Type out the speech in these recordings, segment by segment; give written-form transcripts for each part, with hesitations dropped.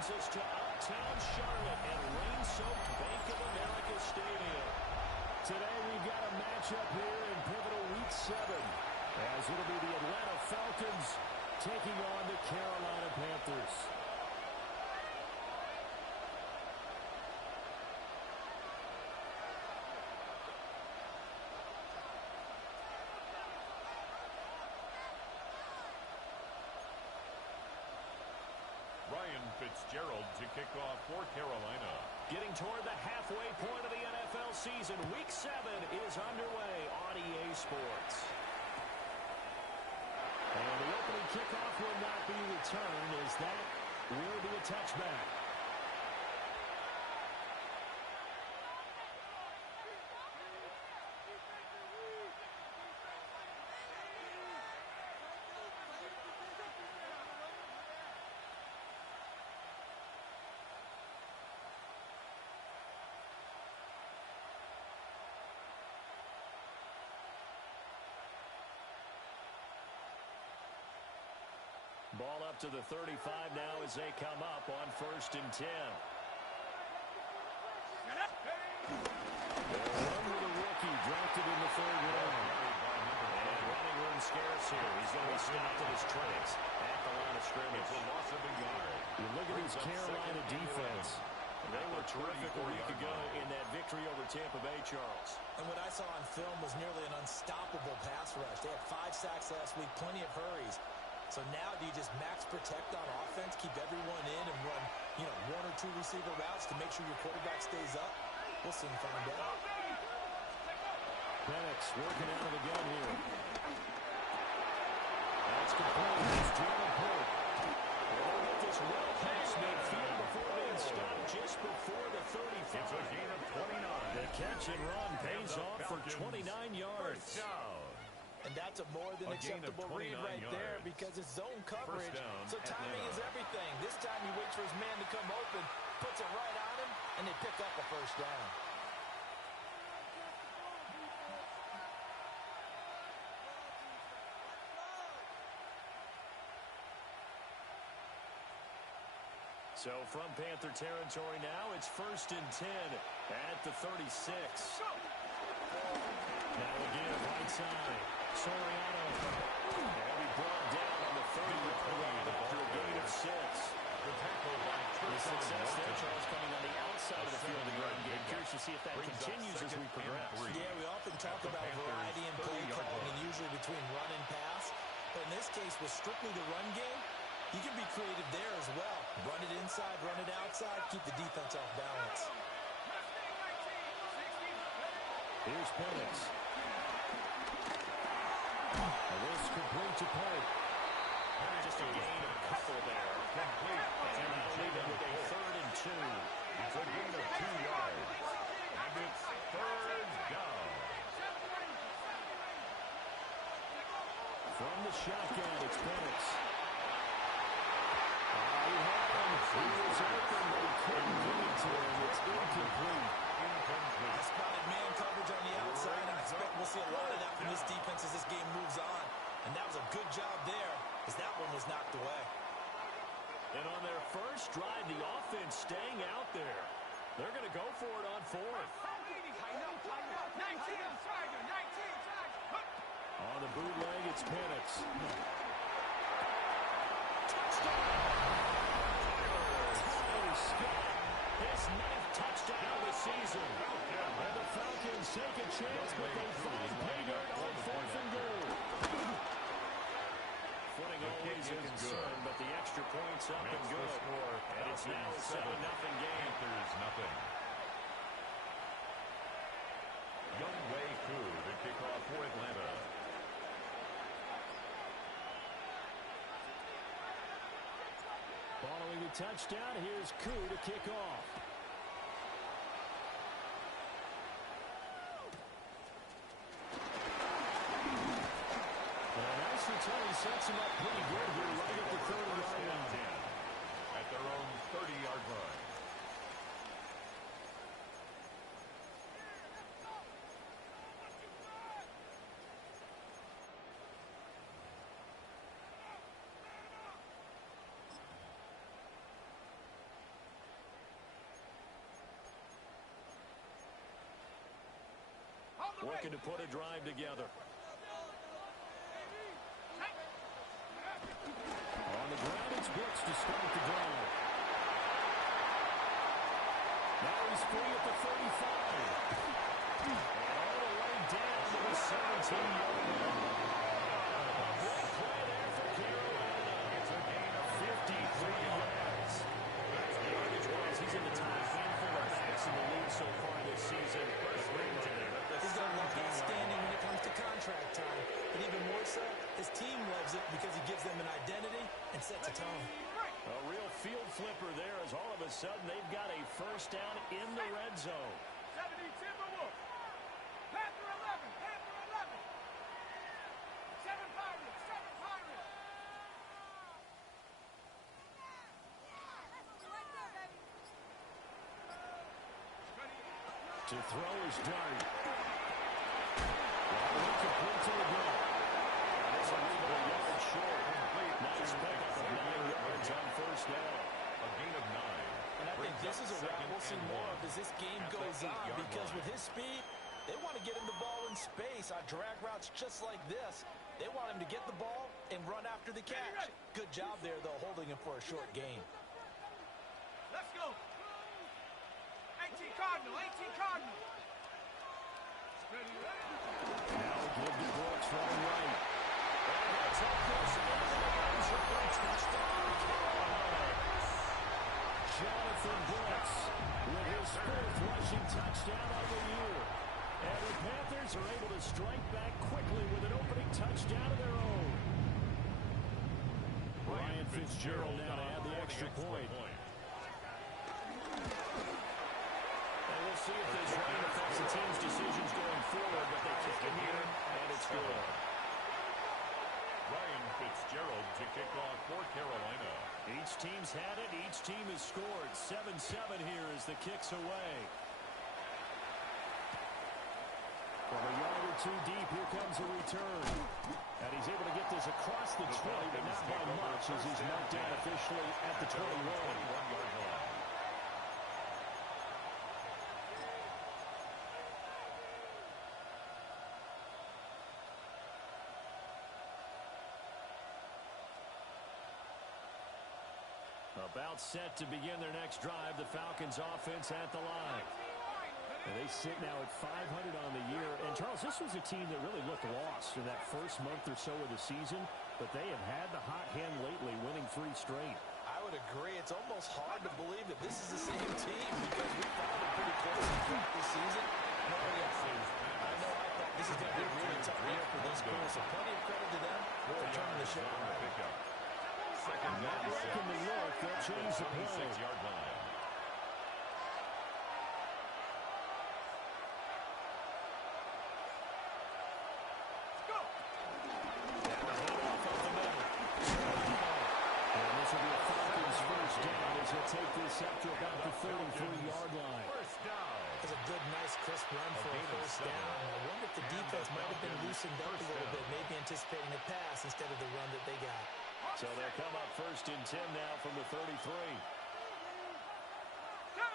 brings us to Uptown Charlotte at rain-soaked Bank of America Stadium. Today we've got a matchup here in pivotal Week 7, as it'll be the Atlanta Falcons taking on the Carolina Panthers. Ryan Fitzgerald to kick off for Carolina. Getting toward the halfway point of the NFL season, Week 7 is underway on EA Sports. And the opening kickoff will not be returned, as that will be a touchback. Ball up to the 35 now as they come up on 1st and 10. One with a rookie drafted in the 3rd round. And running room scarce here. He's going to be stopped in his tracks at the line of scrimmage. It's a loss of a yard. You look at this Carolina defense. They were terrific a week ago in that victory over Tampa Bay, Charles. And what I saw on film was nearly an unstoppable pass rush. They had 5 sacks last week, plenty of hurries. So now do you just max protect on offense, keep everyone in, and run, 1 or 2 receiver routes to make sure your quarterback stays up? We'll soon find out. Penix working out of the gun here. That's complete. It's Jalen Pope. They'll get this well past midfield before being stopped just before the 35. It's a gain of 29. The catch and run pays off for 29 yards. First down. And that's a more than acceptable read right there because it's zone coverage. So timing is everything. This time he waits for his man to come open, puts it right on him, and they pick up a first down. So from Panther territory now, it's 1st and 10 at the 36. Now again, right side. Soriano. They'll be brought down on the 30-yard after a gain of 6. The success there, Charles, coming on the outside of the field in run game. Curious to see if that continues as we progress. Yeah, we often talk about variety in play calling and usually between run and pass. But in this case, with strictly the run game, you can be creative there as well. Run it inside, run it outside, keep the defense off balance. Here's Penix. This complete to Pope. Just a gain of a couple there. And that'll leave it with a 3rd and 2. It's a gain of 2 yards. And it's 3rd down. From the shotgun, it's Penix. He had him. He was open, but he couldn't get it to him. It's incomplete. I spotted man coverage on the outside, and I expect we'll see a lot of that from this defense as this game moves on. And that was a good job there, as that one was knocked away. And on their first drive, the offense staying out there. They're going to go for it on 4th. On the bootleg, it's Penix. Touchdown! Tyler Scott, his 9th touchdown of the season. And the Falcons take a chance, but they find pay dirt on 4th and goal. Footing always a concern, but the extra point's up and good. And it's now a 7-0 game. Panthers nothing. Younghoe Koo to kick off for Atlanta. Following the touchdown, here's Koo to kick off. And a nice return sets him up pretty good here right at the 30-yard line. At their own 30-yard line. looking to put a drive together. On the ground, it's Brooks to start the drive. Now he's free at the 35. And all the way down to the 17-yard line. A big play there for Carolina. It's a gain of 53 yards. Yardage-wise, he's in the top handful of backs in the league so far this season. He's got luck outstanding when it comes to contract time, but even more so, his team loves it because he gives them an identity and sets a tone. A real field flipper there as all of a sudden they've got a first down in the red zone. 70 Timberwolves. Panther 11. Panther 11. 7 Pirates. 7 Pirates. To throw his dart. Complete to the ground. That's a yard short. Nice pickup of 9 yards on first down. A gain of 9. And I think this is a route we'll see more of as this game goes on because with his speed, they want to get him the ball in space on drag routes just like this. They want him to get the ball and run after the catch. Good job there, though, holding him for a short gain. Let's go. 18 Cardinal. 18 Cardinal. Now give to Brooks from right. And that's up close to the end touchdown. Jonathan Brooks with his 4th rushing touchdown of the year. And the Panthers are able to strike back quickly with an opening touchdown of their own. Ryan Fitzgerald now to add the extra point. And we'll see if this rain affects the team's decisions going forward, but they kick it here, and it's good. Ryan Fitzgerald to kick off for Carolina. Each team's had it. Each team has scored. 7-7 here as the kick's away. From a yard or two deep, here comes a return. And he's able to get this across the 20, but not by much as he's marked down officially at the 21-yard line. About set to begin their next drive, the Falcons offense at the line. And they sit now at 500 on the year. And, Charles, this was a team that really looked lost in that first month or so of the season, but they have had the hot hand lately, winning 3 straight. I would agree. It's almost hard to believe that this is the same team because we found it pretty close throughout this season. I know I thought this is going to be a really tough year for this crew, so plenty of credit to them for turning the ship around. Not liking the look. They'll change the play. 26-yard line. Go. And the handoff up the middle. And this will be a Falcons first down as he'll take this up to about the 33-yard line. First down. That's a good, nice, crisp run for a first down. I wonder if the defense might have been loosened up a little bit, maybe anticipating a pass instead of the run that they got. So they'll come up 1st and 10 now from the 33. Go!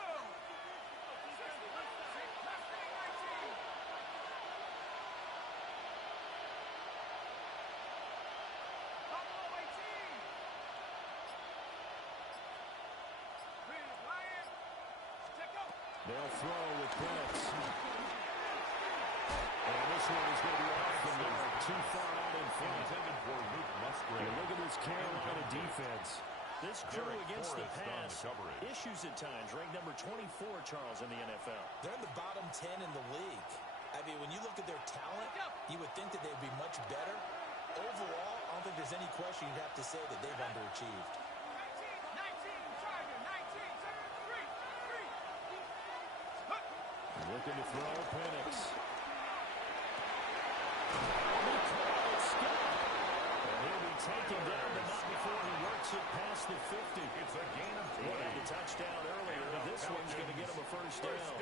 They'll throw with Brooks. And this one is going to be off the mark, too far out in front. You look at this Carolina defense. This crew against the pass, issues at times, ranked number 24, Charles, in the NFL. They're in the bottom 10 in the league. I mean, when you look at their talent, you would think that they'd be much better. Overall, I don't think there's any question you'd have to say that they've underachieved. 19, Charger, 19, 3. Looking to throw, Penix. Taken down, but not before he works it past the 50. It's a gain of 20. He had the touchdown earlier. This one's going to get him a first down.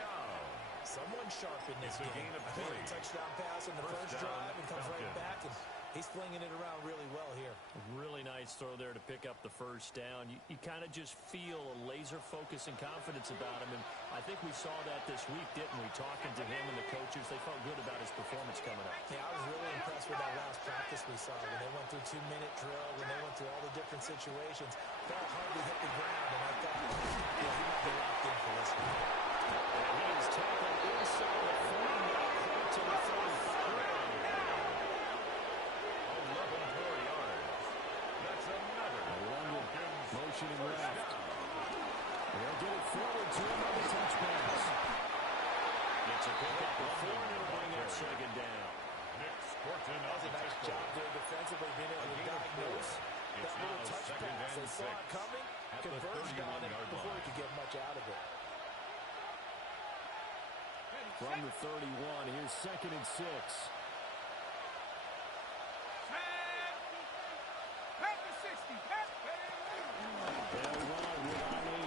Someone sharp in this game. A touchdown pass in the first drive and comes right back and He's flinging it around really well here. Really nice throw there to pick up the first down. You kind of just feel a laser focus and confidence about him, and I think we saw that this week, didn't we? Talking to him and the coaches, they felt good about his performance coming up. Yeah, I was really impressed with that last practice we saw when they went through 2-minute drill, when they went through all the different situations. Ball hardly hit the ground, and I thought, yeah, he might be locked in for this one. And he is tackled inside the 40, now to the 33. 11 more yards. That's another. Motion and left. They'll get it forward to him on the touch pass. Gets a pickup of 4, and it'll bring up second down. Nick Scorton. That was a nice job there defensively, being able to diagnose that little touch pass. They saw it coming, converged on it before he could get much out of it. From the 31, here's 2nd and 6. They'll run with Ali.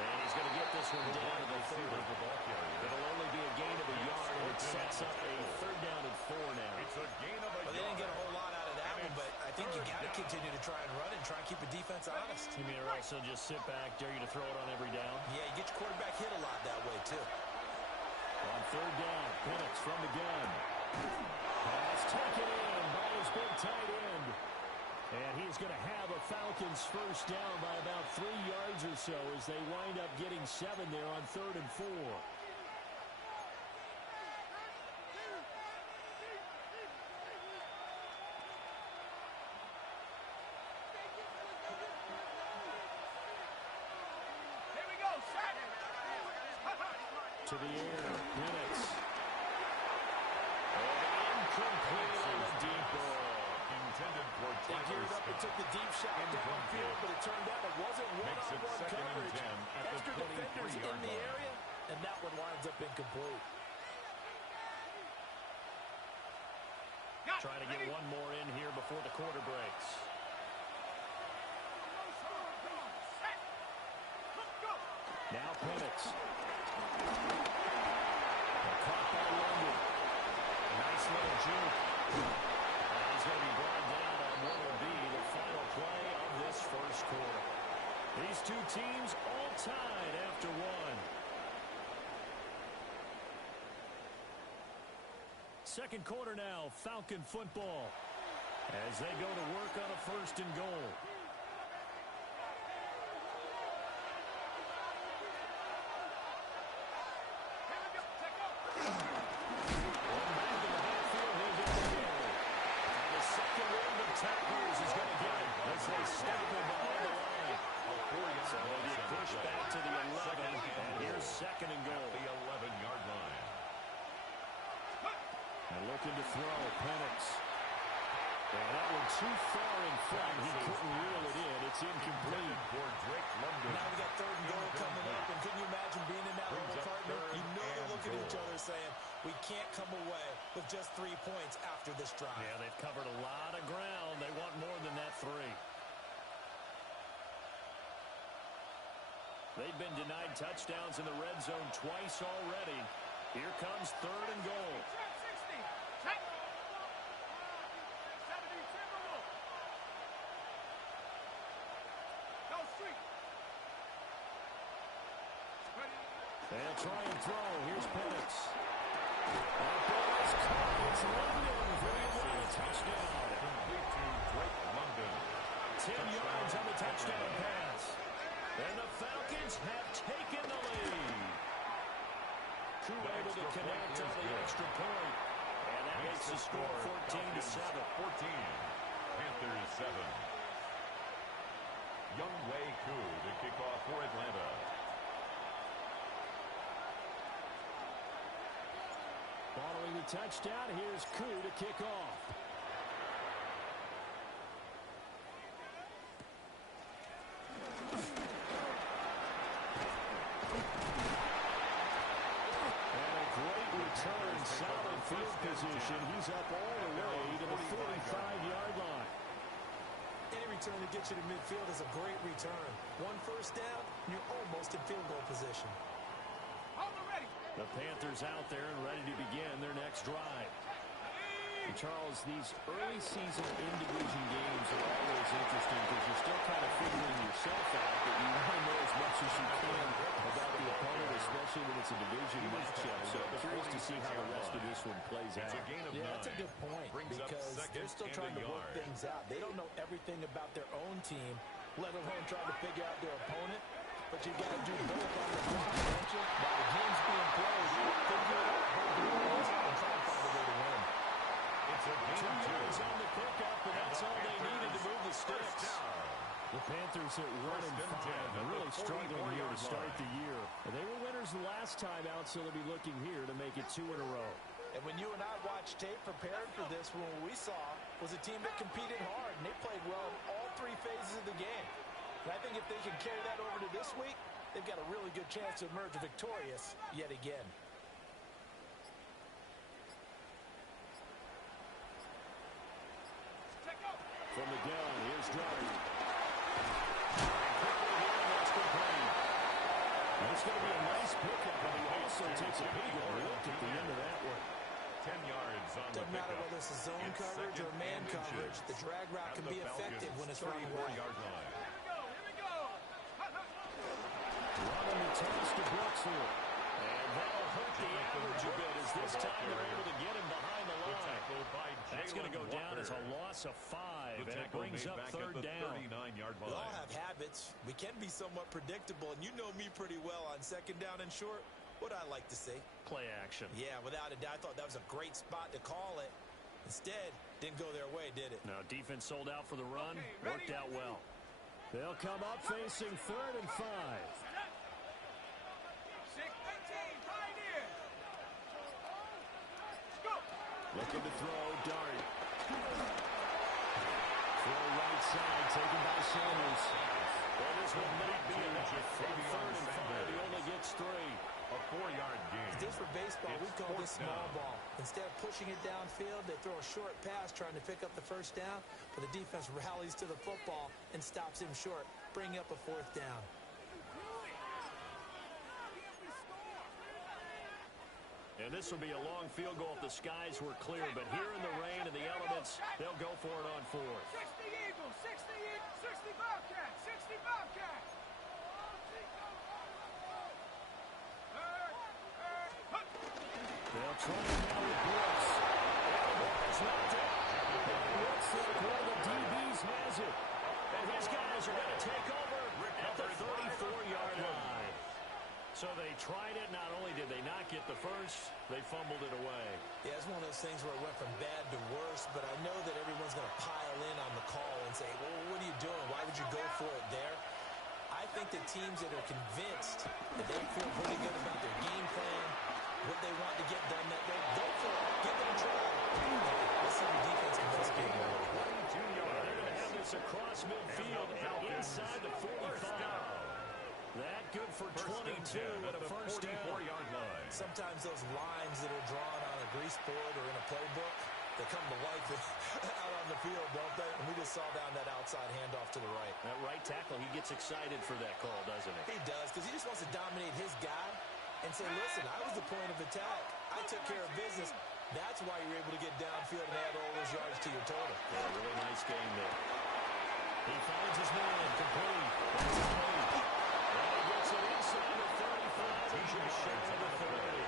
And he's going to get this one down to the 30. It'll only be a gain of a yard, and it sets up a 3rd down and 4 now. It's a gain of a yard. Well, they didn't get a whole lot out of that one, but I think you got to continue to try and run and try and keep the defense honest. You mean, or else they'll just sit back, dare you to throw it on every down? Yeah, you get your quarterback hit a lot that way, too. On 3rd down, Penix from the gun. Pass taken in by his big tight end. And he's going to have a Falcons first down by about 3 yards or so as they wind up getting 7 there on 3rd and 4. To the air, Penix. Incomplete on the deep ball. Intended for They geared up and took the deep shot downfield, but it turned out it wasn't one-on-one coverage. Extra defenders in the area, and that one winds up incomplete. Trying to get one more in here before the quarter breaks. Now Penix. Caught by London. Nice little juke. And he's going to be brought down on what will be the final play of this first quarter. These two teams all tied after one. Second quarter now, Falcon football, as they go to work on a 1st and goal. Tacklers is going to get it as they stop him behind the line. So they get pushed back to the 11, and here's 2nd and goal. The 11-yard line. And looking to throw, Penix. And that one too far in front. He couldn't reel it in. It's incomplete. For Drake London. Now we got 3rd and goal coming up, and can you imagine being in that role, partner? You know they're looking at each other saying, we can't come away with just 3 points after this drive. Yeah, they've covered a lot of ground. They want more than that 3. They've been denied touchdowns in the red zone twice already. Here comes 3rd and goal. They'll try and throw. Here's Penix. That ball is caught. It's London for the Atlanta touchdown. Complete to Drake London. 10 yards on the touchdown pass. And the Falcons have taken the lead. Crew able to connect on the extra point. And that makes the score 14-7. 14. Panthers 7. Younghoe Koo to kick off for Atlanta. Following the touchdown, here's Koo to kick off. And a great return, solid field position. He's up all the way to the 45-yard line. Any return that gets you to midfield is a great return. 1 first down, you're almost in field goal position. The Panthers out there and ready to begin their next drive. And Charles, these early season in-division games are always interesting because you're still kind of figuring yourself out, but you want to know as much as you can about the opponent, especially when it's a division matchup. So I'm curious to see how the rest of this one plays out. Yeah, that's a good point because they're still trying to work things out. They don't know everything about their own team, let alone trying to figure out their opponent. But you got to do both on the block, don't you? While the game's being played, figure it out both ways and try to find a way to win. It's a game 2 yards on the pickup, and that's all they needed to move the sticks. The Panthers at 1-5, really struggling here to start the year. And they were winners the last time out, so they'll be looking here to make it 2 in a row. And when you and I watched tape preparing for this, what we saw was a team that competed hard, and they played well in all 3 phases of the game. And I think if they can carry that over to this week, they've got a really good chance to emerge victorious yet again. From the gun, here's Dart. That's complete. That's going to be a nice pickup, but he also takes a pretty good look at the end of that one. 10 yards on the Doesn't matter pickup. whether it's a zone coverage or man coverage, the drag route can be effective when it's run well. 34-yard line. Running the toss to Brooks here. And that'll hurt the average a bit as this time they're able to get him behind the line. That's going to go down as a loss of 5, and it brings up 3rd down. We all have habits. We can be somewhat predictable, and you know me pretty well on 2nd down and short. What I like to say? Play action. Yeah, without a doubt. I thought that was a great spot to call it. Instead, didn't go their way, did it? Now, defense sold out for the run. Worked out well. They'll come up facing 3rd and 5. Looking to throw, Dart. Throw right side, taken by Sanders. Well, this will not be enough. From 3rd and 5, he only gets 3. A 4-yard gain. This for baseball, we call this small ball. Instead of pushing it downfield, they throw a short pass trying to pick up the 1st down, but the defense rallies to the football and stops him short, bringing up a 4th down. And this will be a long field goal if the skies were clear, but here in the rain and the elements, they'll go for it on 4th. 60 Eagles, 60 Bobcats, 60 Bobcats. They'll try it now with Brooks. It's knocked out. Looks like one of the DBs has it. And his guys are going to take over at the 34-yard line. So they tried it. Not only did they not get the first, they fumbled it away. Yeah, it's one of those things where it went from bad to worse, but I know that everyone's going to pile in on the call and say, well, what are you doing? Why would you go for it there? I think the teams that are convinced that they feel really good about their game plan, what they want to get done, that they'll go for it. Give it a try. Let's see if the defense can just get it. 22 yards. They're going to have this across midfield and inside the 45. That good for 22 at a 1st down. Sometimes those lines that are drawn on a grease board or in a playbook, they come to life out on the field, don't they? And we just saw down that outside handoff to the right. That right tackle, he gets excited for that call, doesn't he? He does, because he just wants to dominate his guy and say, listen, I was the point of attack. I took care of business. That's why you're able to get downfield and add all those yards to your total. Yeah, really nice game there. He finds his man, complete. That's his play. And he gets it inside the 35 and just shy of the 30.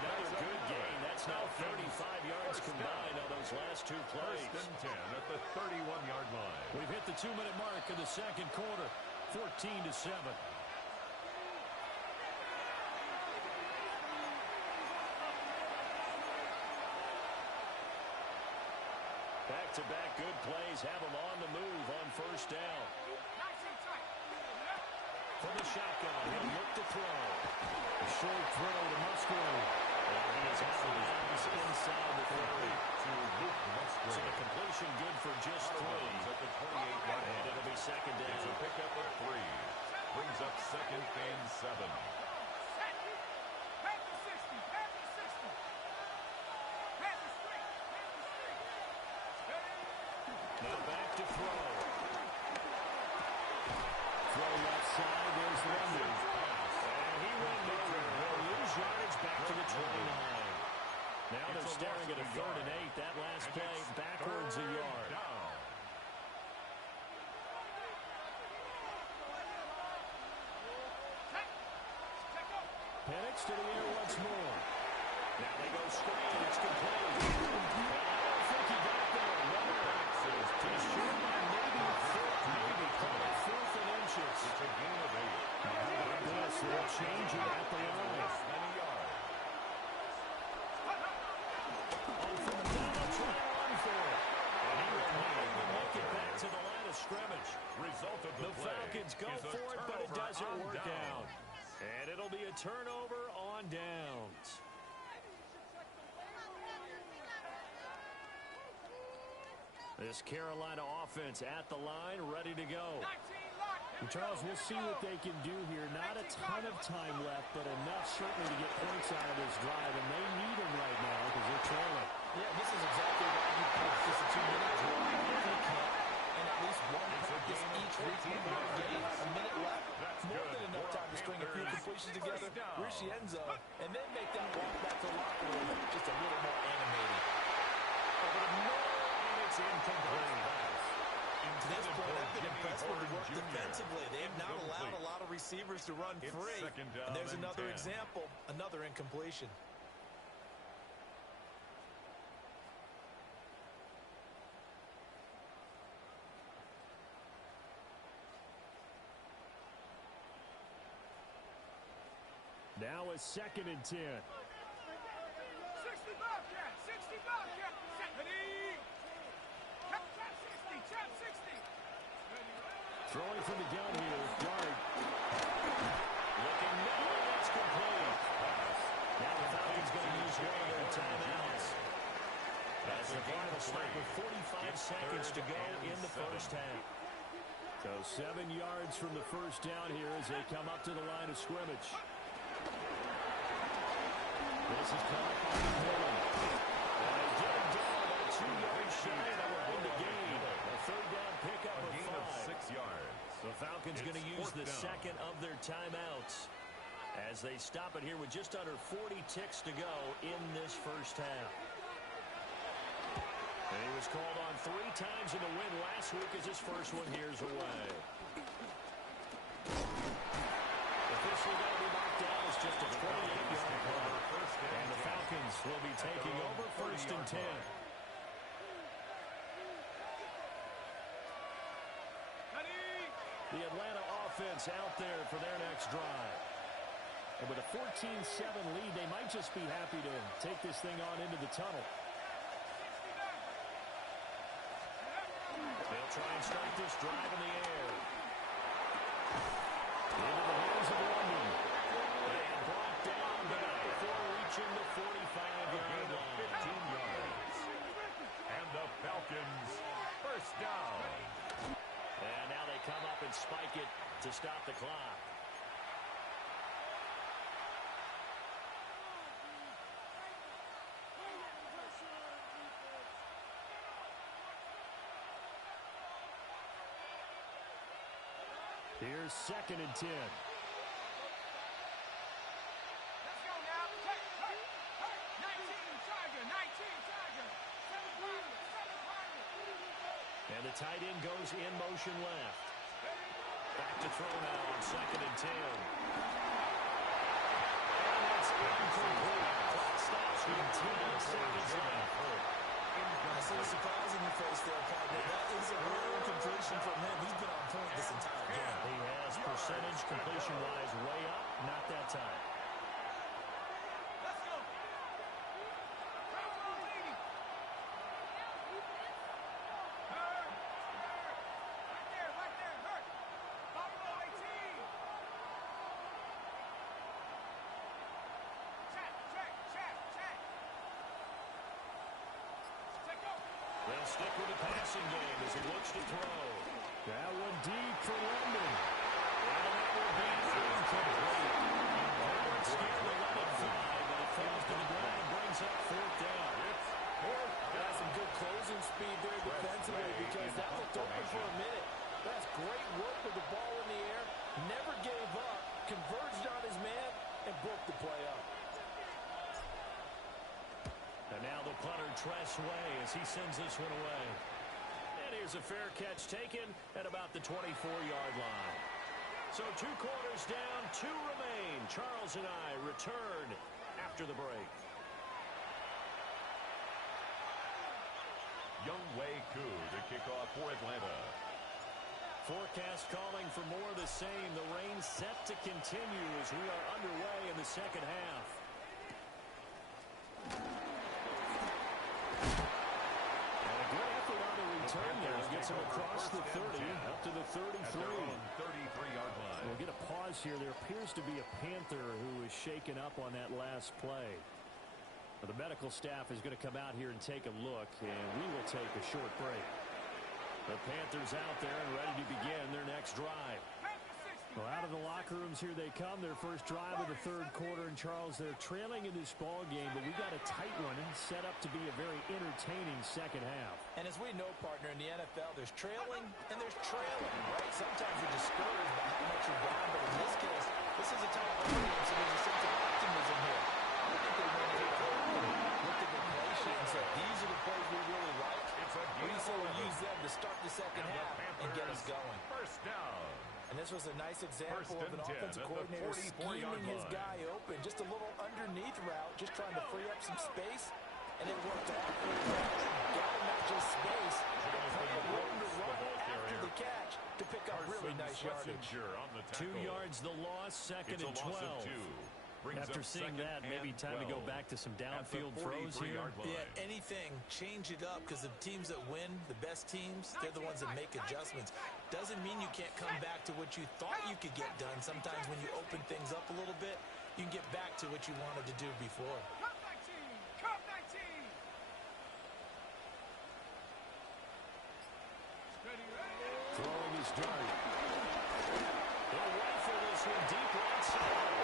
Another good gain. That's now 35 yards combined on those last 2 plays. 1st and 10 at the 31-yard line. We've hit the 2-minute mark in the 2nd quarter. 14-7. Back-to-back good plays have them on the move on 1st down. From the shotgun, he'll look to throw. A short throw to Musgrave. And he is out of bounds inside the 30. So the completion good for just 3. At the 28-yard line. And it'll be 2nd down. It's a pickup of 3. Brings up 2nd and 7. Now back to throw. Throw left side. There's London. And he went nowhere. He'll lose yardage back to the 29. Now they're staring at a 3rd and 8. That last play backwards a yard. Penix to the air once more. Now they go straight, and it's complete. I don't think he got there. He's short by maybe a foot, maybe. Call it 4th and inches. It's a gain of 8. How about this? They'll change it at the line. Many yards. On from down, they'll try to run for it. And he will make it back to the line of scrimmage. Result of the play Falcons go is a for it, but it turnover doesn't on work down. out. And it'll be a turnover on downs. This Carolina offense at the line, ready to go. And Charles, we'll see what they can do here. Not a ton of time left, but enough certainly to get points out of this drive, and they need them right now because they're trailing. Yeah, this is exactly why you put just a 2-minute drill every camp and at least one practice each week. A minute left, more than enough time to string a few completions together, reach the end zone, and then make them walk back to the locker room just a little more animated. And it's incomplete. To this point, they've been impressed with the work defensively. They have not allowed a lot of receivers to run free. And there's another example, another incompletion. Now a 2nd and 10. 60 Bobcat, 60 Bobcat. Chop 60. Throwing from the gun here, Dart. Looking middle, and it's complete. Now the Falcons going to use one of their timeouts. As the clock will stop with 45 seconds to go in the first half. So 7 yards from the first down here as they come up to the line of scrimmage. This is caught by Dillon. And they get him down about 2 yards shy of the line to gain. A 3rd down pickup of 5. 6 yards. The Falcons going to use the second of their timeouts as they stop it here with just under 40 ticks to go in this first half. And he was called on 3 times in the win last week as his first one here's away. Officially going to be knocked down as just a 28-yard play. And the Falcons will be taking over 1st and 10. The Atlanta offense out there for their next drive. And with a 14-7 lead, they might just be happy to take this thing on into the tunnel. They'll try and start this drive in the air. Into the hands of London. And brought down before reaching the 45-yard line. 15 yards. And the Falcons first down. And now they come up and spike it to stop the clock. Here's 2nd and 10. Let's go now. 19 Tiger. 19 Tiger. 7 Pirate. And the tight end goes in motion left. Back to throw now on 2nd and 10. And it's incomplete. Clock stops with 10 seconds left. I see the surprise in your face there, partner. That is a real incompletion from him. He's been on point this entire game. He has percentage completion-wise way up. Not that time. Let's go. Bravo, lady. Hurt. Right there. Hurt. Bravo, 18. Check. Take over. They'll stick with the passing game as he looks to throw. That one deep for London. And that will be incomplete. Herbert scared to let it fly, but it falls to the ground and brings up 4th down. Got some good closing speed there defensively because that looked open for a minute. That's great work with the ball in the air. Never gave up, converged on his man, and broke the play up. And now the punter Tress Way as he sends this one away. And here's a fair catch taken at about the 24-yard line. So 2 quarters down, 2 remain. Charles and I return after the break. Younghoe Koo to kick off for Atlanta. Forecast calling for more of the same. The rain set to continue as we are underway in the second half. And a good effort on the return there. Gets him across the 30 up to the 33. 33-yard line. We'll get a pause here. There appears to be a Panther who is shaken up on that last play. The medical staff is going to come out here and take a look, and we will take a short break. The Panthers out there and ready to begin their next drive. Well, out of the locker rooms here they come. Their first drive of the third quarter. And, Charles, they're trailing in this ball game, but we got a tight one set up to be a very entertaining second half. And as we know, partner, in the NFL, there's trailing and there's trailing, right? Sometimes you're discouraged by how much you're down, but in this case, this is a type of game, so there's a sense of optimism here. I think they went ahead and looked at the play sheet and said, these are the plays we really like. We say we use them to start the second half and get us going. First down. And this was a nice example of an offensive coordinator scheming his guy open. Just a little underneath route, just trying to free up some space. And it worked out really well. Got him not just space, but plenty of room to run after the catch to pick up really nice yardage. 2 yards the loss, second and 12. After seeing that, maybe time to go back to some downfield throws here. Yeah, anything, change it up, because the teams that win, the best teams, they're the ones that make adjustments. Doesn't mean you can't come back to what you thought you could get done. Sometimes when you open things up a little bit, you can get back to what you wanted to do before. Cup 19! Steady, ready? Throwing his dart. They'll rifle this one deep right side.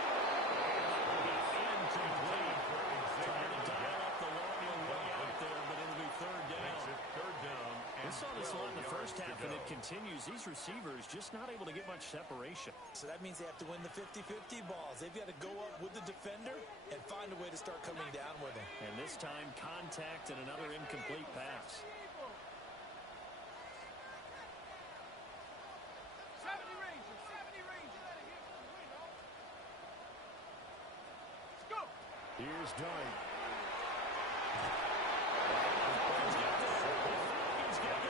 Incomplete. Trying to dial up the long way out there, but it'll be third down. We saw this a lot in the first half, and it continues. These receivers just not able to get much separation. So that means they have to win the 50-50 balls. They've got to go up with the defender and find a way to start coming down with him. And this time, contact and another incomplete pass. 70 Rangers, 70 Rangers. Let's go. Here's Dart.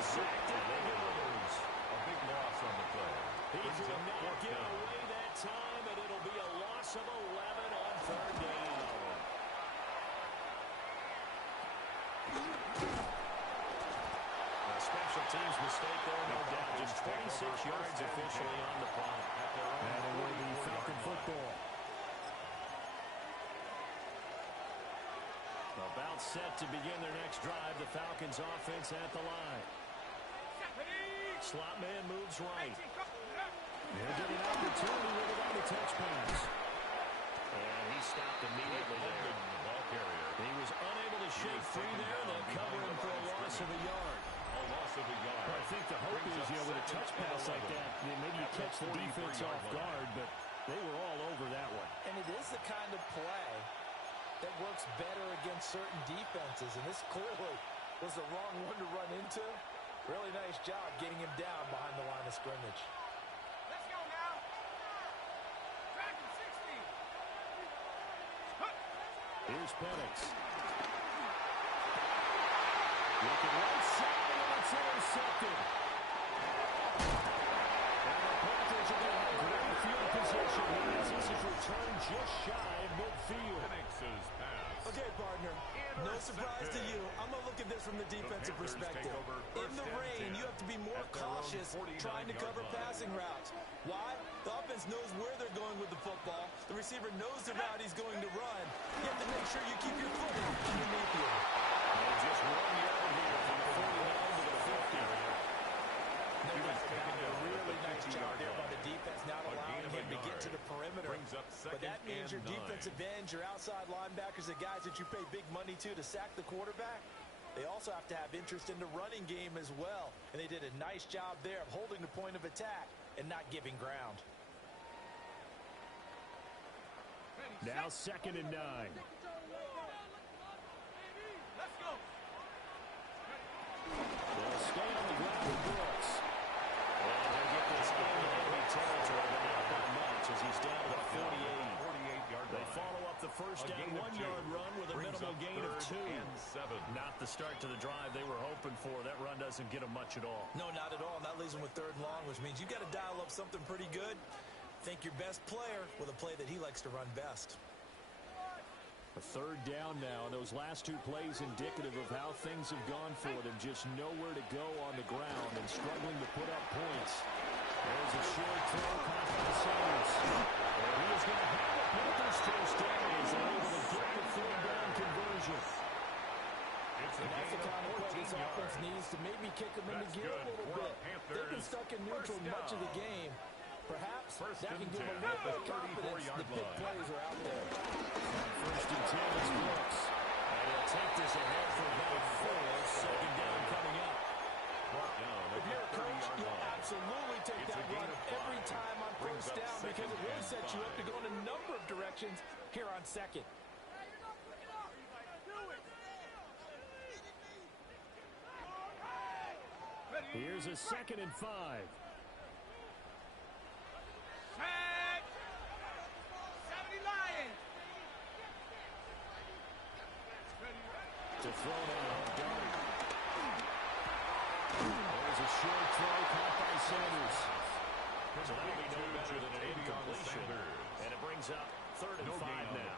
Sacked afterwards. A big loss on the play. He could not get away that time, and it'll be a loss of 11 on third down. A special teams mistake there, no doubt. Just 26 yards officially on the punt. And it will be Falcon football. About set to begin their next drive. The Falcons offense at the line. Slot man moves right. They'll get an opportunity with it on the touch pass. And he stopped immediately there. He was unable to shake free there, then covering for a loss of a yard. Well, I think the hope is, with a touch pass like that, maybe you catch the defense off guard, but they were all over that one. And it is the kind of play that works better against certain defenses, and this clearly was the wrong one to run into. Really nice job getting him down behind the line of scrimmage. Let's go now. Dragon 60. Here's Penix. Looking right side, and it's intercepted. And the Panthers are going to have great field position here as this is returned just shy of midfield. Okay, partner, no surprise to you. I'm going to look at this from the defensive perspective. In the rain, you have to be more cautious trying to cover passing routes. Why? The offense knows where they're going with the football. The receiver knows the route he's going to run. You have to make sure you keep your foot underneath you. And just 1 yard here from the 49 to the 50. A really nice job there by the defense, not allowing him to get to the perimeter. But that means your defensive ends, your outside linebackers, the guys that you pay big money to sack the quarterback, they also have to have interest in the running game as well. And they did a nice job there of holding the point of attack and not giving ground. Now 2nd and 9. They'll stay on the ground with Brooks. And they'll get this into enemy territory, but not by much as he's down to the 48. 48-yard They line. follow up the first A down gain of 1-yard 2. run with a Brings minimal up gain of 2. 3rd and 7. Not the start to the drive they were hoping for. That run doesn't get them much at all. No, not at all. And that leaves them with 3rd and long, which means you've got to dial up something pretty good. Think your best player with a play that he likes to run best. A 3rd down now. Those last 2 plays indicative of how things have gone for them. Just nowhere to go on the ground and struggling to put up points. There's a short throw caught by Sanders. And he is going to have the Panthers first down as they're able to get the 3rd down conversion. It's a And that's gain the kind of of play this 14 offense yards. needs to maybe kick them into That's gear a good little for bit. the Panthers. They've been stuck in neutral First much of the down. game. Perhaps First that can and give them a 10 little at bit of the confidence. 34-yard The big line. plays are out there. First and 10 is Brooks. And he'll take this ahead for about 4. 2nd down coming up. Brought down at If the you're a coach, 30-yard you'll line. absolutely take It's a that gain run of every 5. time on Brings first up down because it 2nd will and set you up to 5. go in a number of directions here on 2nd. Here's a 2nd and 5. Set! 70 Lions! To throw now, Dart. There's a short throw caught by Sanders. So that'll be no better than an incompletion. And it brings up 3rd and 5 now.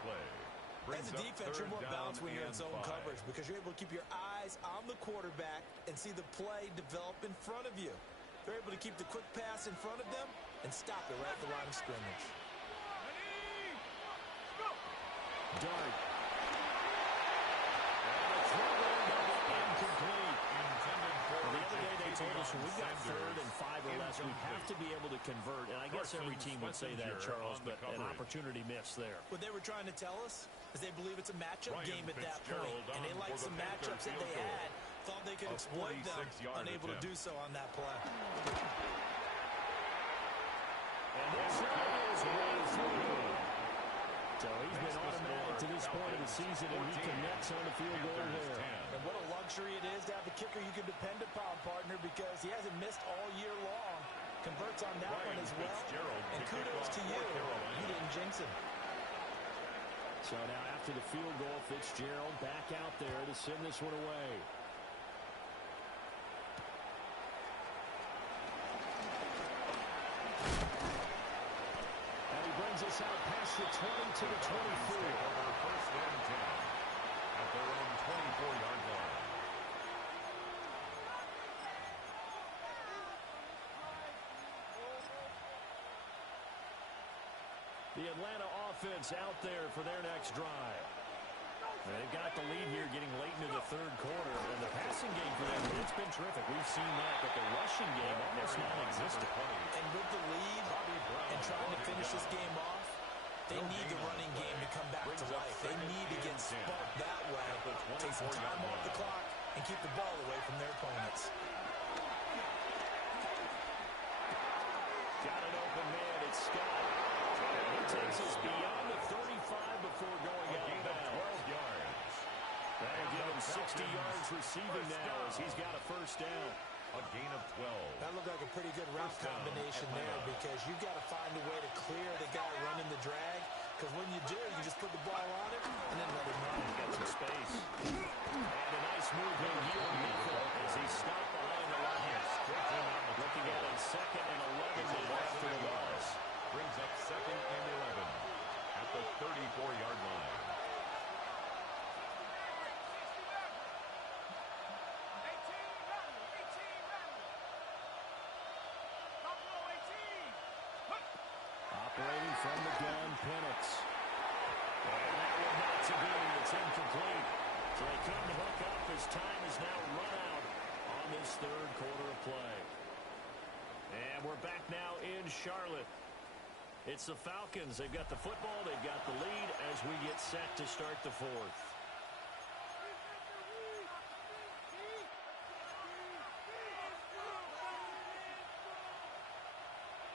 As a defense, you're more balanced when you're in zone coverage because you're able to keep your eyes on the quarterback and see the play develop in front of you. They're able to keep the quick pass in front of them and stop it right at the line of scrimmage. Dart. And the throw incomplete. Well, the other day they told us when we've got 3rd and 5 or less, we have to be able to convert. And I guess every team would say that, Charles, but an opportunity missed there. What they were trying to tell us is they believe it's a matchup Ryan game at that Fitzgerald point. And they on liked for some the matchups that Panthers they field had. Thought they could A exploit them. 46-yard Unable to attempt. do so on that play. And this one is way through. So he's been automatic to this point of the season, and he connects on the field goal there. And what a luxury it is to have a kicker you can depend upon, partner, because he hasn't missed all year long. Converts on that one as well. And kudos to you. You didn't jinx him. So now after the field goal, Fitzgerald back out there to send this one away. And he brings us out past the 20 to the 24. First and 10 at their own 24-yard line. The Atlanta offense out there for their next drive. They've got the lead here getting late into the 3rd quarter. And the passing game for them, it's been terrific. We've seen that, but the rushing game almost non-existent. And with the lead and trying to finish this game off, they need the running game to come back to life. They need to get sparked that way, take some time off the clock, and keep the ball away from their opponents. Got an open man. It's Scott. And he takes us beyond the 35 before going out of bounds. 12 yards. That'll give him 60 yards receiving now as he's got a first down. A gain of 12. That looked like a pretty good route combination there because you've got to find a way to clear the guy running the drag. Because when you do, you just put the ball on him and then let him run. He's got some space. And a nice movement here in Mayfield as he stopped behind the line. Looking at a 2nd and 11 now after the loss. Brings up 2nd and 11 at the 34-yard line. Operating from the gun, Penix. And that one not to be. It's incomplete. So they come to hook up as time is now run out on this 3rd quarter of play. And we're back now in Charlotte. It's the Falcons. They've got the football. They've got the lead as we get set to start the 4th.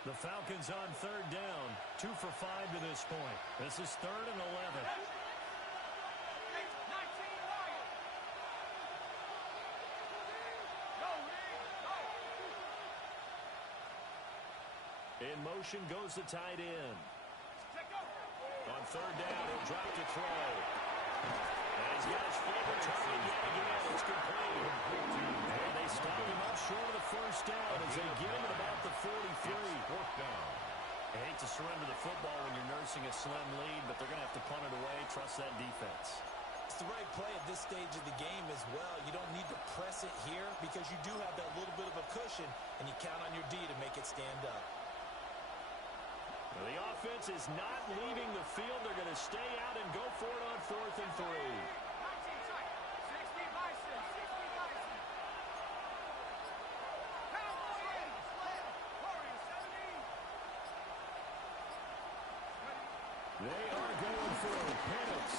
The Falcons on 3rd down. 2 for 5 to this point. This is 3rd and 11. motion goes the tight end. On third down, he'll drop to throw. And he's got his favorite target yet again. It's complete. And they stop him up short of the first down as they get him at about the 43. Fourth down. I hate to surrender the football when you're nursing a slim lead, but they're going to have to punt it away. Trust that defense. It's the right play at this stage of the game as well. You don't need to press it here because you do have that little bit of a cushion, and you count on your D to make it stand up. Well, the offense is not leaving the field. They're going to stay out and go for it on 4th and 3. They are going for a penance.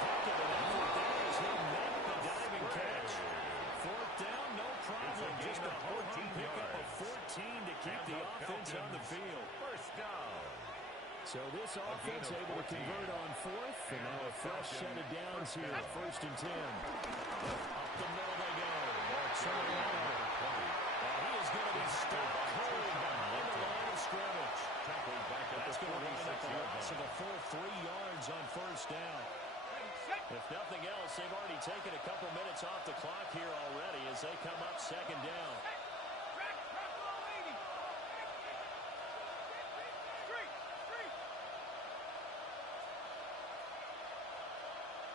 Heck of an effort there as he made the diving catch. 4th down, no problem. Just a home pickup of 14 to keep the offense on the field. First down. So this offense able to convert on 4th, and now a fresh set of downs here at 1st and 10. Up the middle they go. Soriano. He is going to be stopped cold on the line of scrimmage. That's going to wind up a loss of a full 3 yards on 1st down. If nothing else, they've already taken a couple minutes off the clock here already as they come up 2nd down.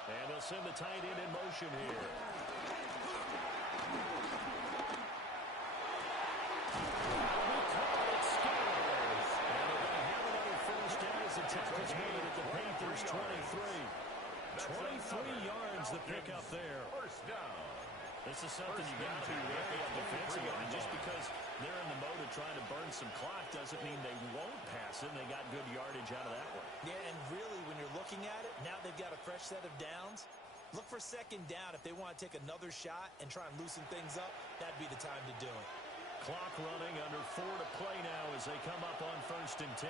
And they'll send the tight end in motion here. The tackle's made at the Panthers' 23. 23 yards the pickup there. First down. This is something you got to be wary of defensively. And just because they're in the mode of trying to burn some clock doesn't mean they won't pass it. They got good yardage out of that one. Yeah, and really, when you're looking at it, now they've got a fresh set of downs. Look for 2nd down. If they want to take another shot and try and loosen things up, that'd be the time to do it. Clock running under 4 to play now as they come up on 1st and 10.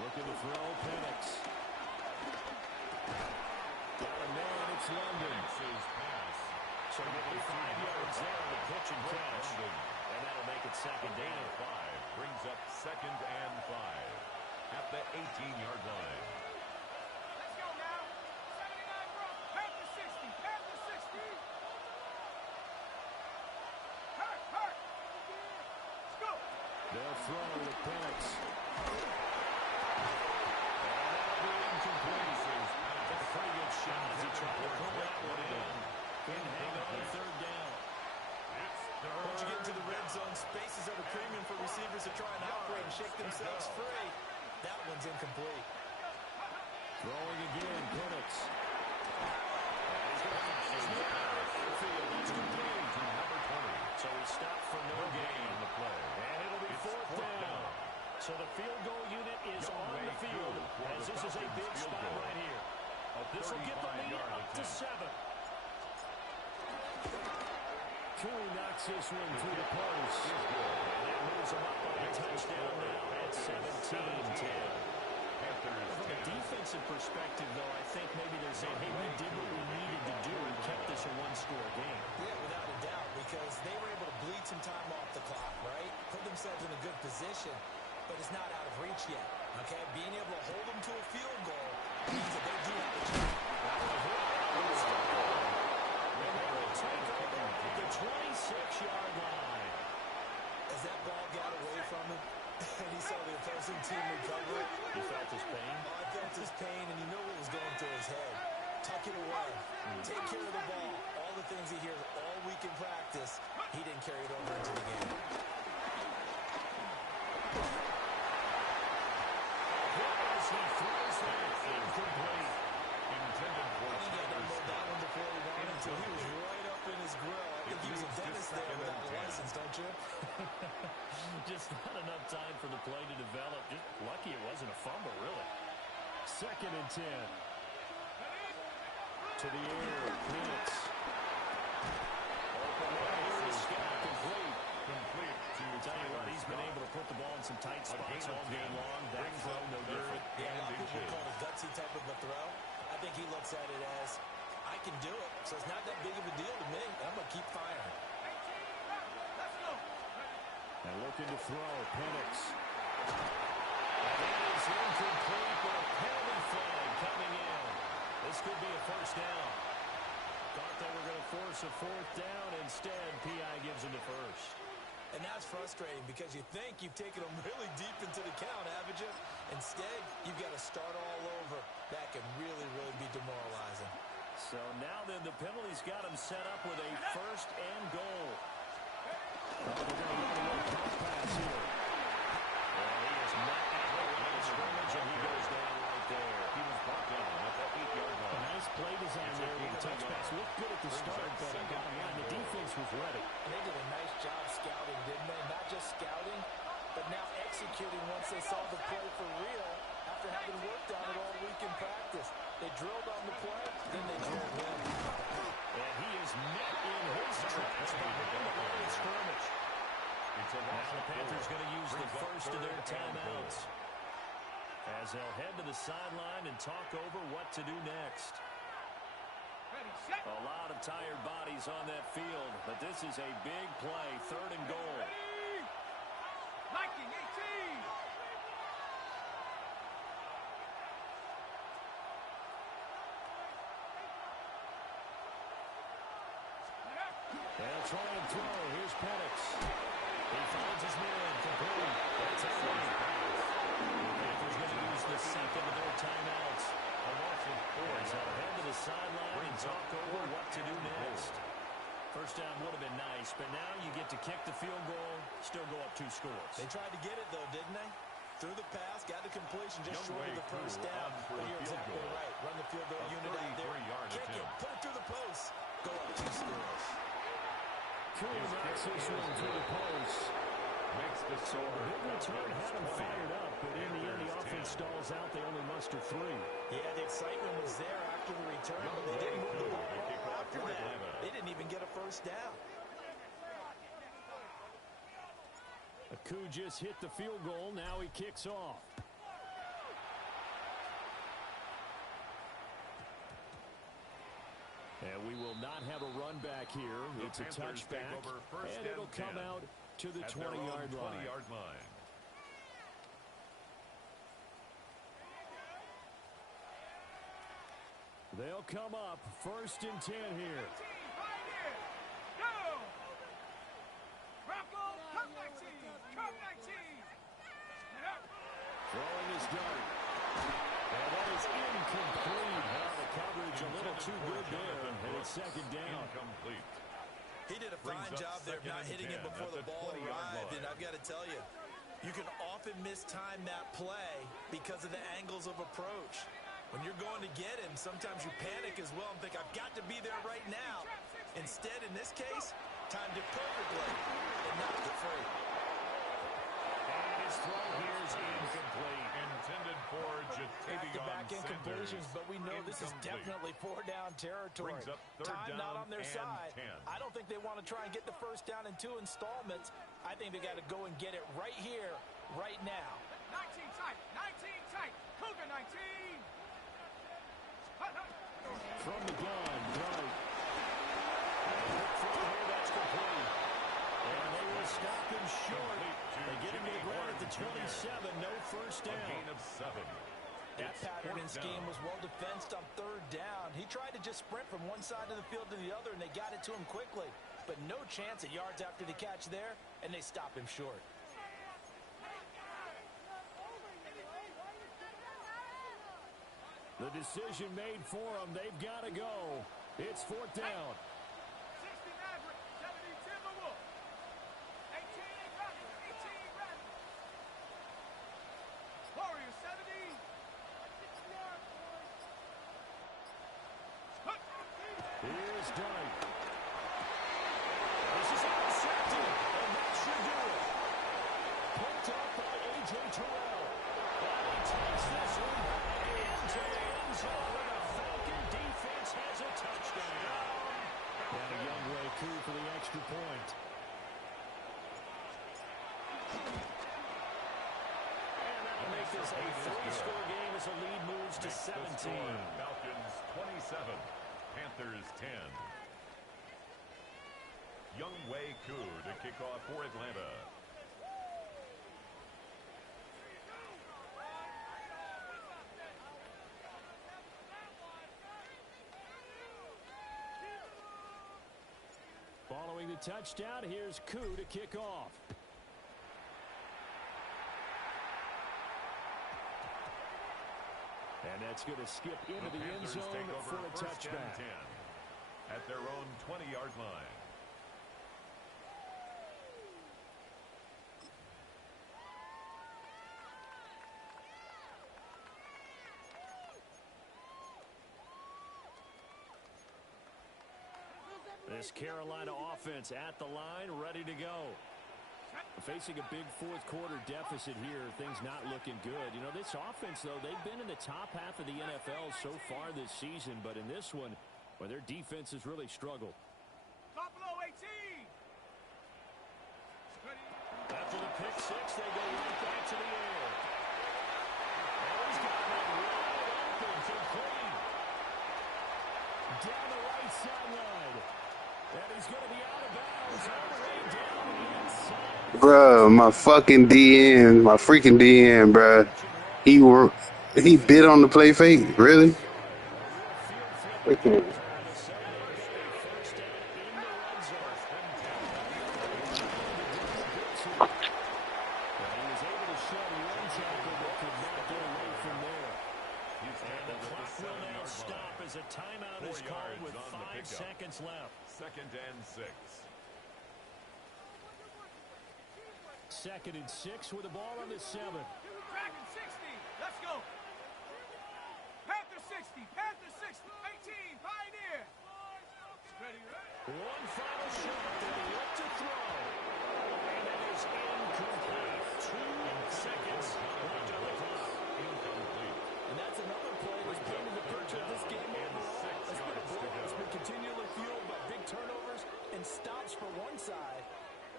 Looking to throw, Penix. Got a man, it's London. So maybe 5 yards there on the pitch and catch. And that'll make it 2nd down. 5 brings up 2nd and 5 at the 18-yard line. Let's go now. 79 bro. Pass the 60. Pass the 60. Hurt. Let's go. They'll throw to Penix. Pretty good shot as he tried to pull that one in. Couldn't hang on 3rd down. Once you get into the red zone, spaces are the premium for receivers to try and operate and shake themselves free. That one's incomplete. Throwing again, Penix. It's complete to number 20. So he stopped for no gain. And it'll be 4th down. So the field goal unit is on the field as this is a big spot right here. This will get the lead up to 7. Curry knocks this one to the post. And that moves him up on a touchdown now at 17-10. From a defensive perspective, though, I think maybe they're saying, hey, we did what we needed to do and kept this a one-score game. Yeah, without a doubt, because they were able to bleed some time off the clock, right? Put themselves in a good position, but it's not out of reach yet, okay? Being able to hold them to a field goal means that they do have a chance. They will take over at the 26-yard line. As that ball got away from him, and he saw the opposing team recover it. He felt his pain? Oh, I felt his pain, and you know what was going through his head. Tuck it away. Take care of the ball. All the things he hears all week in practice, he didn't carry it over into the game. He throws that incomplete. Intended for that one before he wanted to. He was right up in his grill. I think he was a dentist there without a license, don't you? Just not enough time for the play to develop. Just lucky it wasn't a fumble, really. 2nd and 10. To the air, Penix. Open lane, Scott complete. complete to Tell you what, he's been able to put the ball in some tight spots all game long. That throw, no different. Yeah, a lot of people call it a gutsy type of a throw. I think he looks at it as, I can do it, so it's not that big of a deal to me. I'm going to keep firing. Let's go. And looking to throw, Penix. And that is incomplete, but a penalty flag coming in. This could be a first down. Thought they were going to force a fourth down. Instead, P.I. gives him the first. And that's frustrating because you think you've taken them really deep into the count, haven't you? Instead, you've got to start all over. That can really, really be demoralizing. So now then, the penalty's got him set up with a first and goal. They're going to run a little pop pass here. Well, he is met at the line of scrimmage, and he goes down right there. He was brought down at the 8-yard line. A nice play design there with the touch pass. Looked good at the start, but bottom line, the defense was ready. And they did a nice job scouting, didn't they? Not just scouting, but now executing once they saw the play for real after having worked on it all week in practice. They drilled on the play, then they drilled him. And he is met in his tracks behind the line of scrimmage. Now the Panthers going to use the first of their timeouts as they'll head to the sideline and talk over what to do next. Ready, set. A lot of tired bodies on that field, but this is a big play, third and goal. Ready. Liking 18. They'll try and throw. Here's Penix. He finds his man. Complete. That's a flag. The Panthers going to use the second of their timeouts. As they'll head to the sideline and talk over what to do next. First down would have been nice, but now you get to kick the field goal, still go up 2 scores. They tried to get it, though, didn't they? Through the pass, got the completion just short of the first down. But you're exactly right. Run the field goal unit out there. Kick it. Put it through the post. Go up 2 scores. Cool knocks this one through the post. So the big return had them fired up, but in the end, the offense stalls out. They only muster 3. Yeah, the excitement was there after the return, but they didn't move the ball after that. They didn't even get a first down. Aku just hit the field goal. Now he kicks off. And we will not have a run back here. It's a touchback, and it'll come out to the 20-yard line. They'll come up first and 10 here. Go! Rocco, come 19! Come 19! Throwing his dart. And that is incomplete. Now the coverage a little too good there, and it's second down. Incomplete. He did a fine job there of not hitting him before the ball arrived, and I've got to tell you, you can often mistime that play because of the angles of approach. When you're going to get him, sometimes you panic as well and think, I've got to be there right now. Instead, in this case, timed it perfectly and knocked it free. And his throw here is incomplete. Intended for Back-to-back incompletions, but we know this is definitely 4-down territory. Time not on their side. 10. I don't think they want to try and get the first down in 2 installments. I think they got to go and get it right here, right now. 19 tight! 19 tight! Cougar 19! From the gun, right. From here, that's complete. And they will stop him short. They get him to the ground at the 27. No first down. A gain of 7. That pattern and scheme was well defensed on 3rd down. He tried to just sprint from one side of the field to the other, and they got it to him quickly. But no chance at yards after the catch there, and they stop him short. The decision made for them. They've got to go. It's 4th down. 60 Maverick, 70 Timberwolf. 18 Raptors, 18 Raptors. Warriors 70. Here's Dart. This is intercepted, and that should do it. Picked up by A.J. Terrell. And he takes this one back into the end zone, and the Falcon defense has a touchdown. And a Youngway coup for the extra point. a three-score game as the lead moves to 17. Falcons 27, Panthers 10. Young Wei Koo to kick off for Atlanta. Following the touchdown, here's Koo to kick off. And that's going to skip into the end zone for a touchback. 10 at their own 20-yard line. This Carolina offense at the line, ready to go. Facing a big fourth quarter deficit here, things not looking good. You know, this offense, though, they've been in the top half of the NFL so far this season, but in this one, well, their defense has really struggled. Top below 18. After the pick six, they go right back to the air. And he's got it wide open, complete. Down the right sideline. And he's going to be out of bounds all the way down the inside. Bruh, my fucking DN, my freaking DN, bruh. He bit on the play fake, really? Freaking. A timeout is called with 5 seconds left. 2nd and 6. 2nd and 6 with the ball on the 7. Back and 60. Let's go. Panther 60. Panther 60. 18. Pioneer. Ready, ready. One final shot. They look to throw. And it is incomplete. 2 seconds left on the clock. Incomplete. And that's another play that's painted the picture of this game overall. It's been a ball that's been continually fueled by big turnovers and stops for one side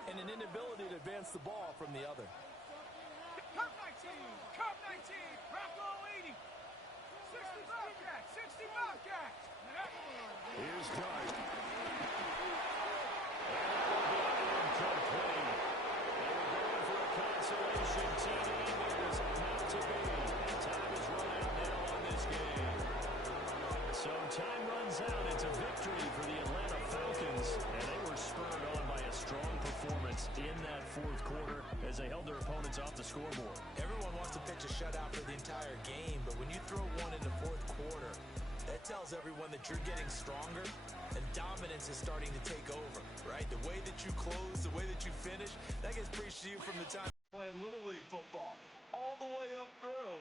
and an inability to advance the ball from the other. Cup 19. Cup 19. Rocco 80. 60 Bobcat. 60 Bobcat. Here's Dart. Incomplete. They were going for a consolation TD. There's not to be. And time is run out now on this game. So time runs out. It's a victory for the Atlanta Falcons. And they were spurred on by a strong performance in that fourth quarter as they held their opponents off the scoreboard. Everyone wants to pitch a shutout for the entire game, but when you throw one in the fourth quarter, that tells everyone that you're getting stronger and dominance is starting to take over, right? The way that you close, the way that you finish, that gets preached to you from the time playing Little League football all the way up through.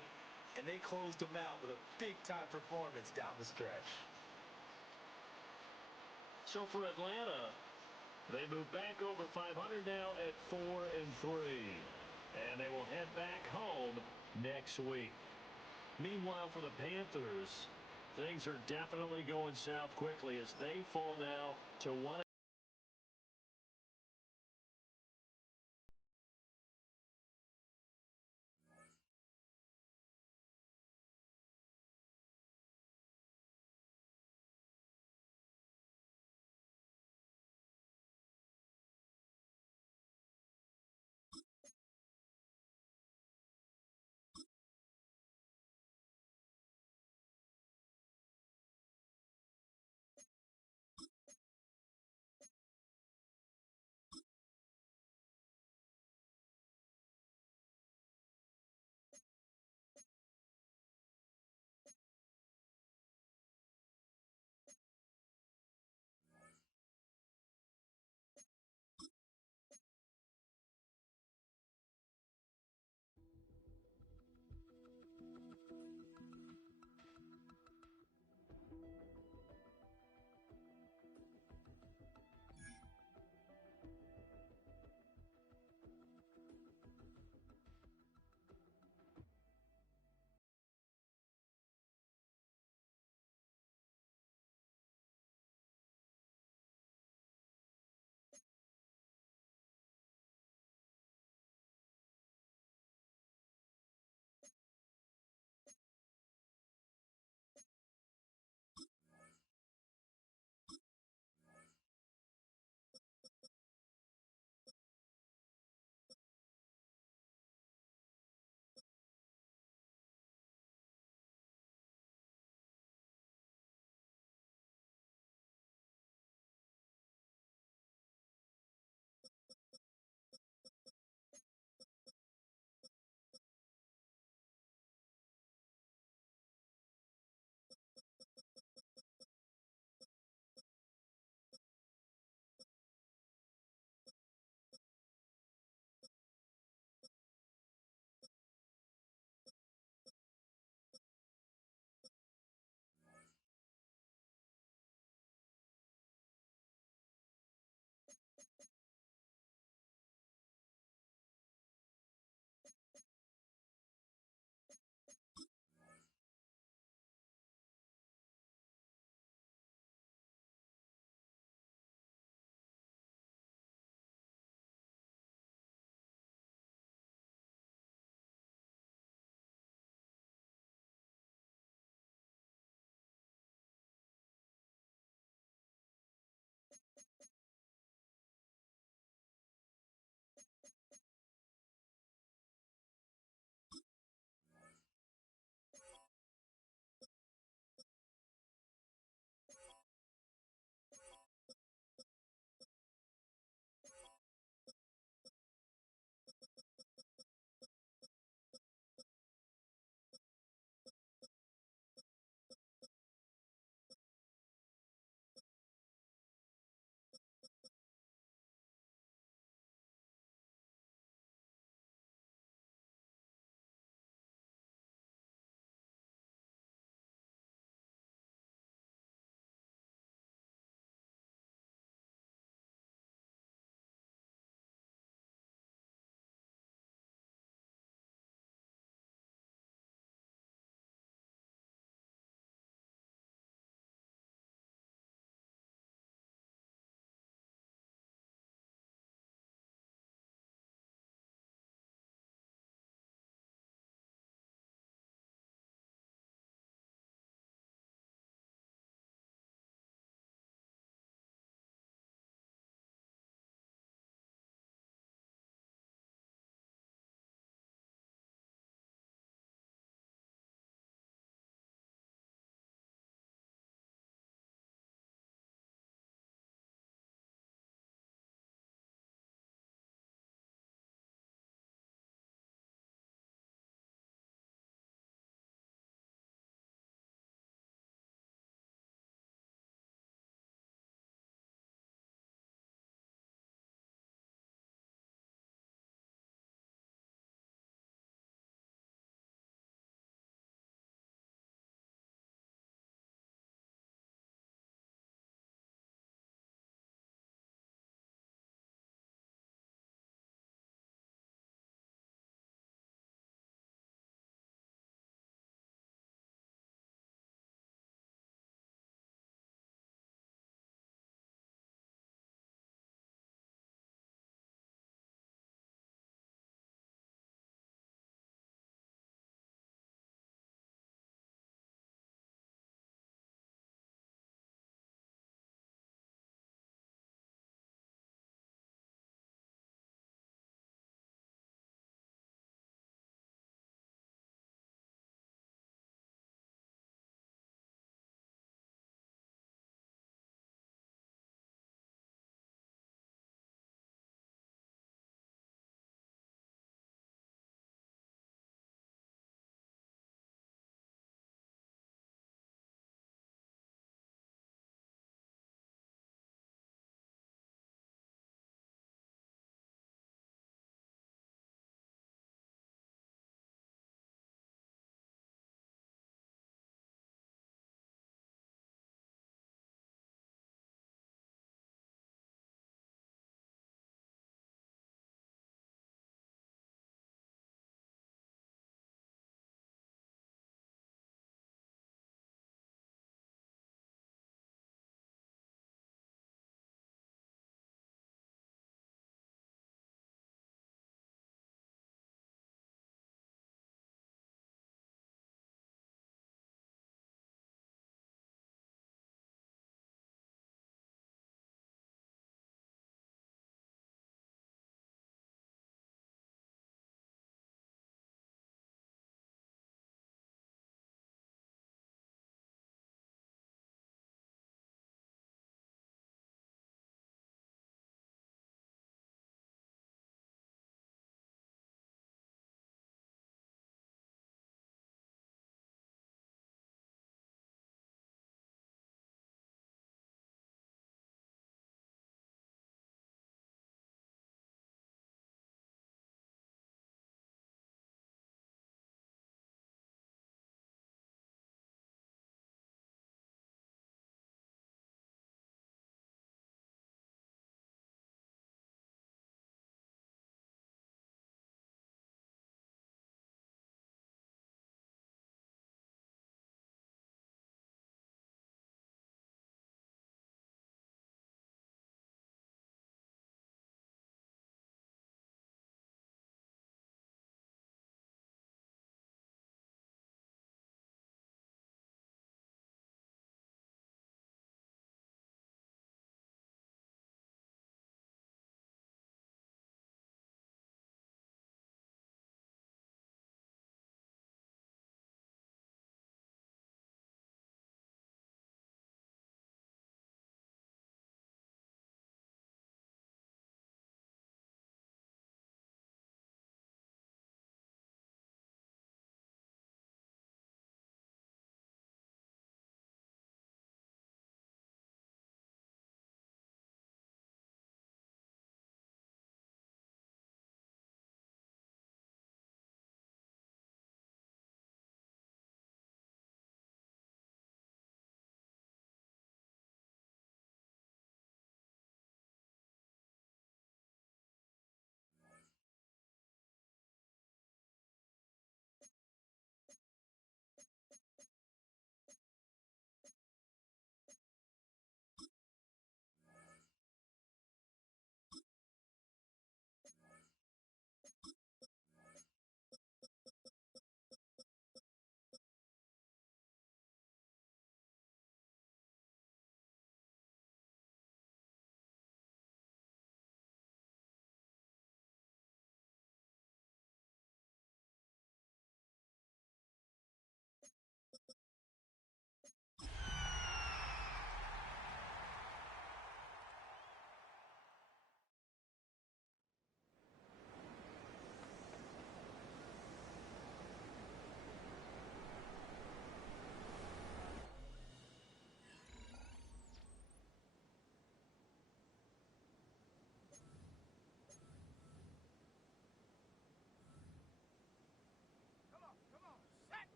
And they closed them out with a big-time performance down the stretch. So for Atlanta, they move back over 500 now at 4-3. And they will head back home next week. Meanwhile, for the Panthers, things are definitely going south quickly as they fall now to 1.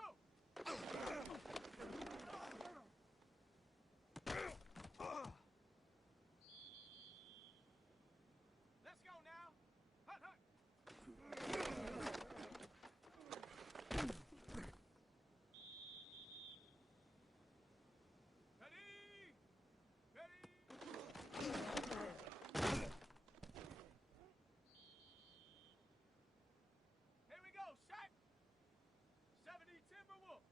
go. Let's go now. Hut, hut. Ready? Ready? Here we go, set. 70 Timberwolf.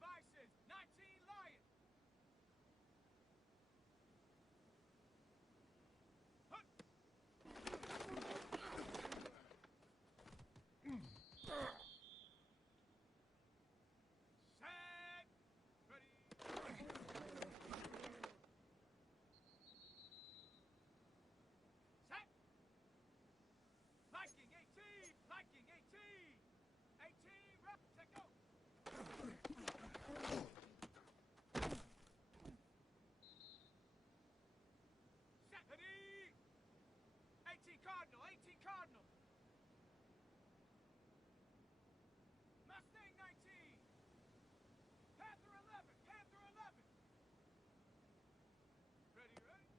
Bisons, 19 Lions. Hut. Set. Ready. Set. Viking 18. Viking 18. 18. Rep. Set. Go. Set. Ready. 18 Cardinal. 18 Cardinal. Mustang 19. Panther 11. Panther 11. Ready, ready.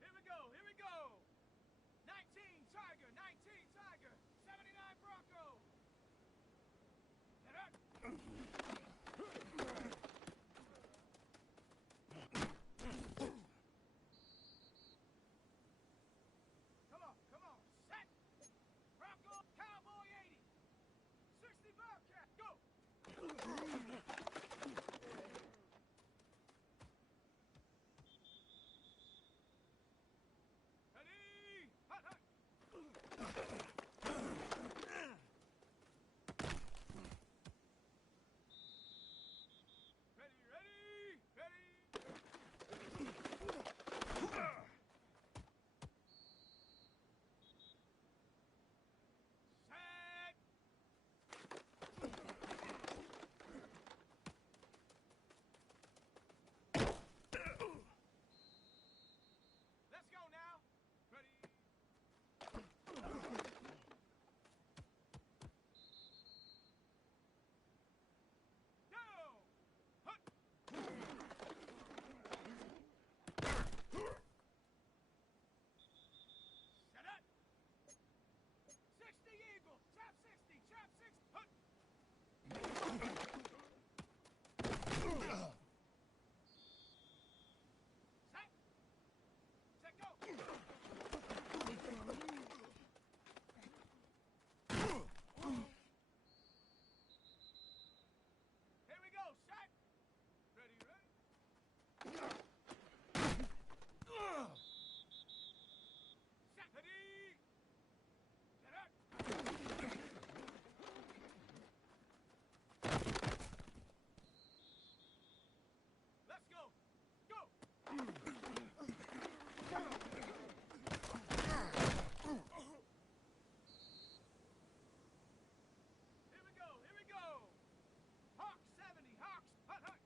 Here we go, here we go. 19 Tiger, 19 Tiger. 79 Bronco. Get up. Let's go. Go. Here we go. Here we go. Hawk 70. Hawks. Hut, hut.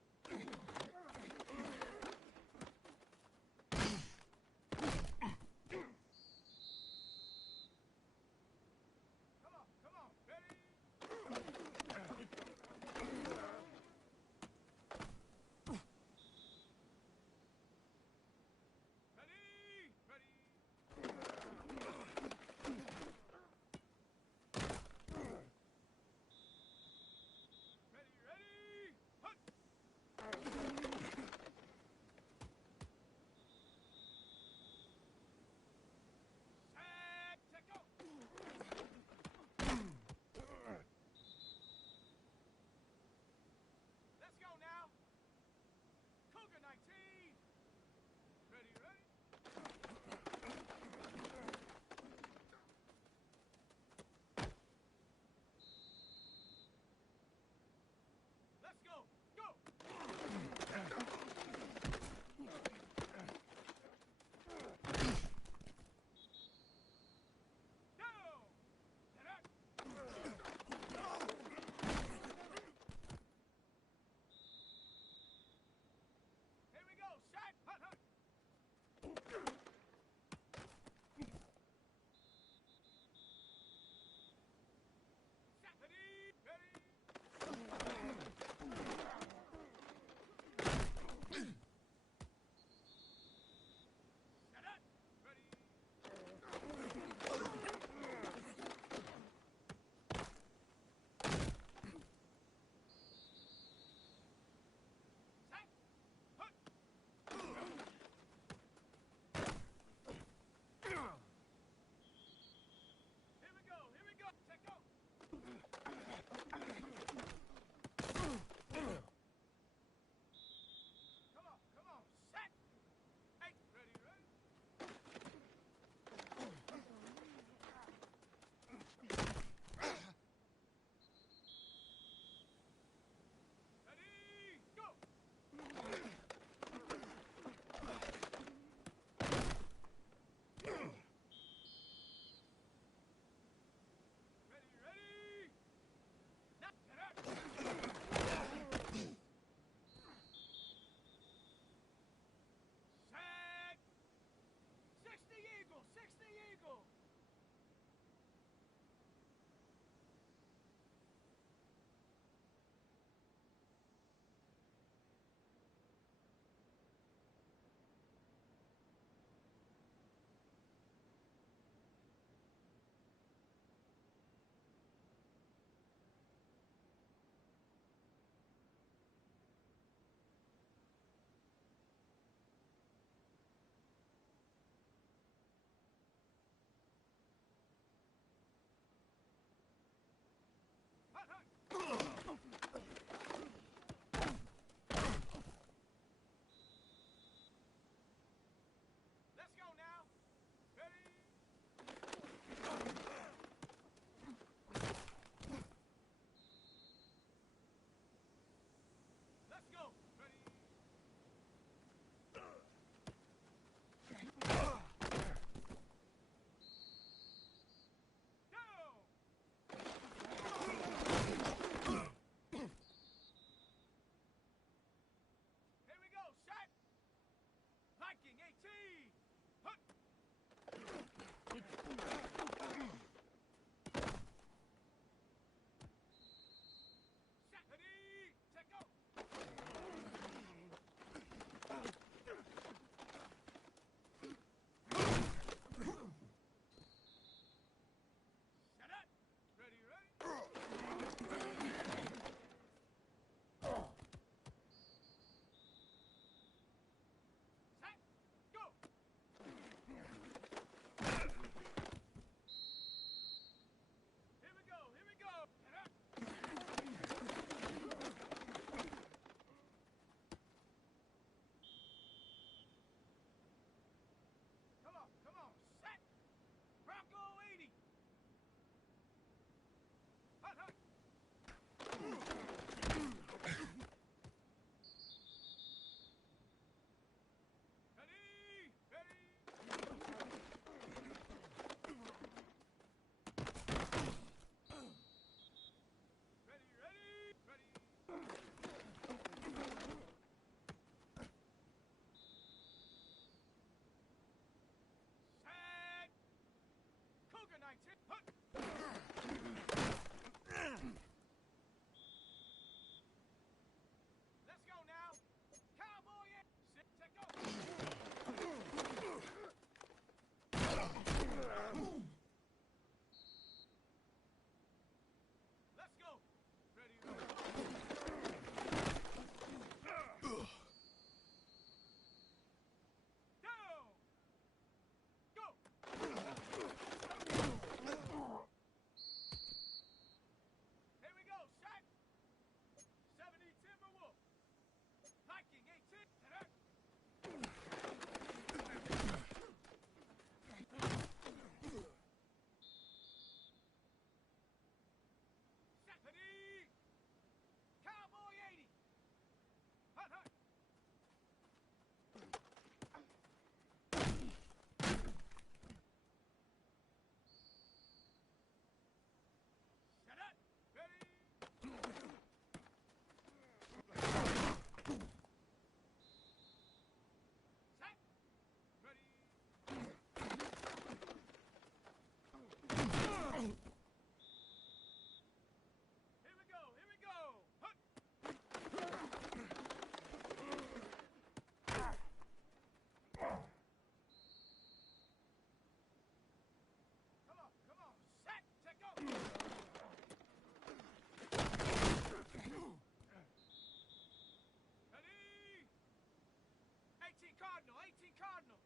Cardinal, 18 Cardinal.